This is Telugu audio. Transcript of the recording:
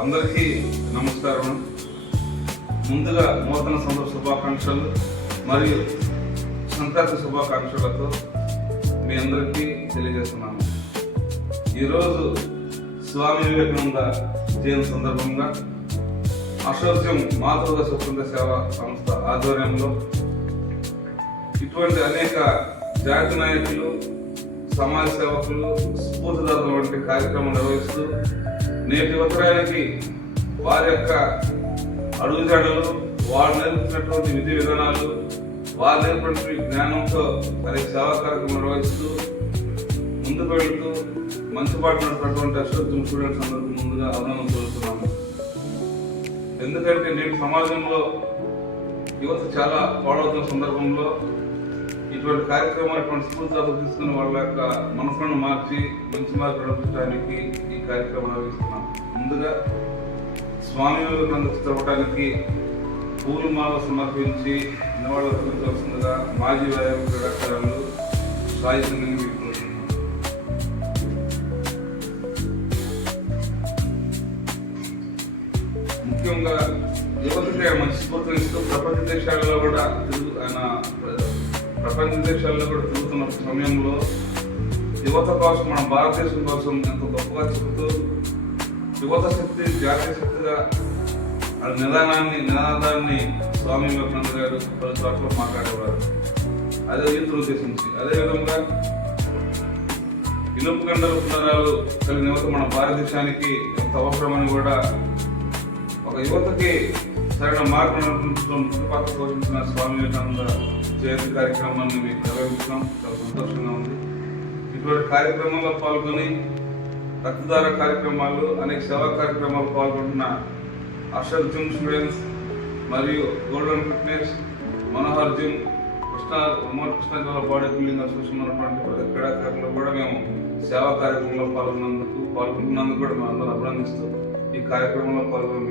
అందరికీ నమస్కారం. ముందుగా నూతన సంవత్సర శుభాకాంక్షలు మరియు సంక్రాంతి శుభాకాంక్షలతో మీ అందరికీ తెలియజేస్తున్నాను. ఈరోజు స్వామి వివేకానంద జయంతి సందర్భంగా అశోక్యం మాతృక స్వతంత్ర సేవా సంస్థ ఆధ్వర్యంలో ఇటువంటి అనేక జాతి నాయకులు, సమాజ సేవకులు, స్ఫూర్తిదాతలు వంటి కార్యక్రమం నిర్వహిస్తూ నేటి ఉత్తరానికి వారి యొక్క అడుగుజాడలు, వారు నేర్పుతున్నటువంటి విధి విధానాలు, వారు నేర్పినటువంటి జ్ఞానంతో అనేక సేవా కార్యక్రమం నిర్వహిస్తూ ముందుకు వెళుతూ మంచి పాట నడిపినటువంటి అశోక్యం స్టూడెంట్స్ అందరికీ ముందుగా అభినందనలు తెలుపుతున్నాము. ఎందుకంటే నేటి సమాజంలో యువత చాలా పాడవుతున్న సందర్భంలో ఇటువంటి కార్యక్రమాలు, ఇటువంటి స్ఫూర్తిదాతలు తీసుకుని వాళ్ళ యొక్క మనసులను మార్చి మంచి మార్పు నడిపించడానికి ఈ కార్యక్రమం నిర్వహిస్తున్నాం. ముందుగా స్వామి వివేకానంద చిత్రపటానికి పూలమాల సమర్పించి నివాళులు అర్పించవలసిందిగా మాజీ వ్యాయామ క్రీడాకారులు సాయి సింగ్ ముఖ్యంగా యువతకి ఆయన మంచి స్ఫూర్తినిస్తూ ప్రపంచ దేశాల్లో కూడా తిరుగుతున్న సమయంలో యువత కోసం, మన భారతదేశం కోసం ఎంతో గొప్పగా చెబుతూ యువత శక్తి జాతీయ శక్తిగా నినాదాన్ని స్వామి వివేకానంద గారు పలు చోట్ల మాట్లాడేవారు. అదే యూత్ను ఉద్దేశించి అదేవిధంగా ఇనుపు గంటల పునరాలు కలిగిన యువత మన భారతదేశానికి ఎంత అవసరమని కూడా ఒక యువతకి సరైన మార్గం నడిపించడం ముఖ్య పాత్ర పోషించిన స్వామి వివేకానంద జయంతి కార్యక్రమాన్ని మీకు నిర్వహించడం చాలా సంతోషంగా ఉంది. ఇటువంటి కార్యక్రమాల్లో పాల్గొని రక్తదాన కార్యక్రమాలు, అనేక సేవా కార్యక్రమాలు పాల్గొంటున్న అశోక్ జిమ్ స్టూడెంట్స్ మరియు golden fitness, Manohar gym, Krishna జిల్లా బాడీ బిల్డింగ్ అసోసియేషన్ ఉన్నటువంటి ప్రతి క్రీడాకారులు కూడా మేము సేవా కార్యక్రమంలో పాల్గొన్నందుకు కూడా మేము అందరూ అభినందిస్తూ ఈ కార్యక్రమంలో పాల్గొని